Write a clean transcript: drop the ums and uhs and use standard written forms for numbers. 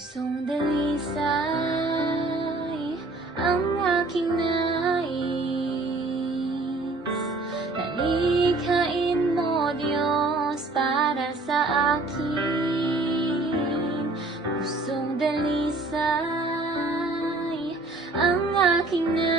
Pusong dalisay ang aking nais. Nalikhain mo, Diyos, para sa akin. Pusong dalisay ang aking nais.